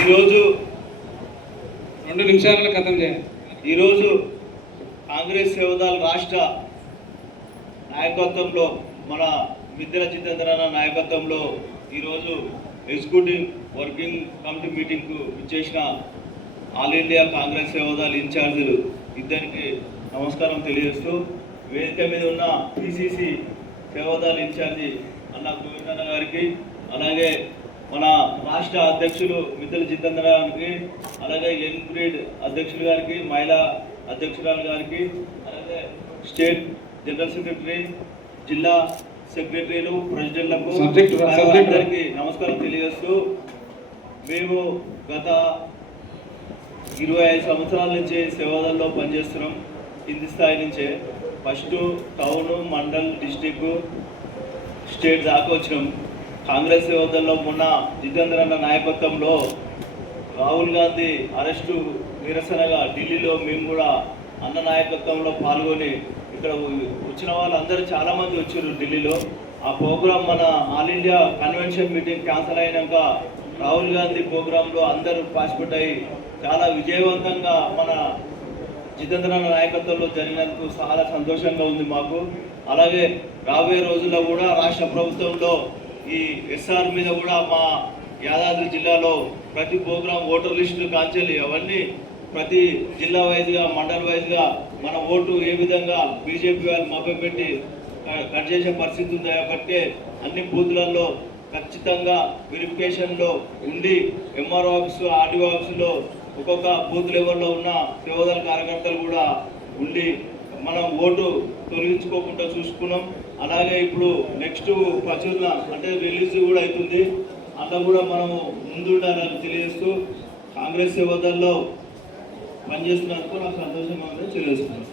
ఈరోజు 2 నిమిషాలలో ఖతం చేయాలి. ఈరోజు కాంగ్రెస్ సేవదళ రాష్ట్ర నాయకత్వంలో మన మిద్దెల జితేంద్ర అన్న నాయకత్వంలో ఈరోజు ఎగ్జిక్యూటివ్ వర్కింగ్ కమిటీ మీటింగ్కు ఇచ్చేసిన ఆల్ ఇండియా కాంగ్రెస్ సేవదళ ఇన్ఛార్జీలు ఇద్దరికి నమస్కారం తెలియజేస్తూ, వేదిక మీద ఉన్న పిసిసి సేవదళ ఇన్ఛార్జి అన్న గోవిందన్న గారికి, అలాగే మన రాష్ట్ర అధ్యక్షులు మిద్దెల జితేంద్ర గారికి, అలాగే యంగ్ బ్రీడ్ అధ్యక్షులు గారికి, మహిళా అధ్యక్షురాలు గారికి, అలాగే స్టేట్ జనరల్ సెక్రటరీ, జిల్లా సెక్రటరీలు, ప్రెసిడెంట్లకు అందరికీ నమస్కారం తెలియజేస్తూ, మేము గత 25 సంవత్సరాల నుంచి సేవాదల్లో పనిచేస్తున్నాం. కింది స్థాయి నుంచే first town, mandal, district, state దాకా వచ్చినాం. కాంగ్రెస్ సేవాదల్లో మొన్న జితేంద్ర అన్న నాయకత్వంలో రాహుల్ గాంధీ అరెస్టు నిరసనగా ఢిల్లీలో మేము కూడా అన్న నాయకత్వంలో పాల్గొని ఇక్కడ వచ్చిన వాళ్ళందరూ చాలామంది వచ్చారు ఢిల్లీలో. ఆ ప్రోగ్రాం మన all India convention meeting cancel అయినాక రాహుల్ గాంధీ ప్రోగ్రాంలో అందరూ పార్టిసిపేట్ అయ్యి చాలా విజయవంతంగా మన జితేంద్ర అన్న నాయకత్వంలో జరిగినందుకు చాలా సంతోషంగా ఉంది మాకు. అలాగే రాబోయే రోజుల్లో కూడా రాష్ట్ర ప్రభుత్వంలో ఈ ఎస్ఆర్ మీద కూడా మా యాదాద్రి జిల్లాలో ప్రతి ప్రోగ్రాం ఓటర్ లిస్టులు కాంచెల్లి అవన్నీ ప్రతి జిల్లా వైజ్గా, మండల్ వైజ్గా మన ఓటు ఏ విధంగా బీజేపీ వాళ్ళు మభ్యపెట్టి కట్ చేసే పరిస్థితి ఉంది కాబట్టి అన్ని బూత్లలో ఖచ్చితంగా వెరిఫికేషన్లో ఉండి ఎంఆర్ఓ ఆఫీసు, ఆర్డీఓ ఆఫీసులో ఒక్కొక్క బూత్ లెవెల్లో ఉన్న సేవదళ కార్యకర్తలు కూడా ఉండి మనం ఓటు తొలగించుకోకుండా చూసుకున్నాం. అలాగే ఇప్పుడు నెక్స్ట్ ప్రచురణ అంటే రిలీజ్ కూడా అవుతుంది, అందులో కూడా మనము ముందుండాలని తెలియజేస్తూ కాంగ్రెస్ సేవదల్లో పనిచేస్తున్నందుకు నాకు సంతోషంగా ఉందని తెలియజేస్తున్నాను.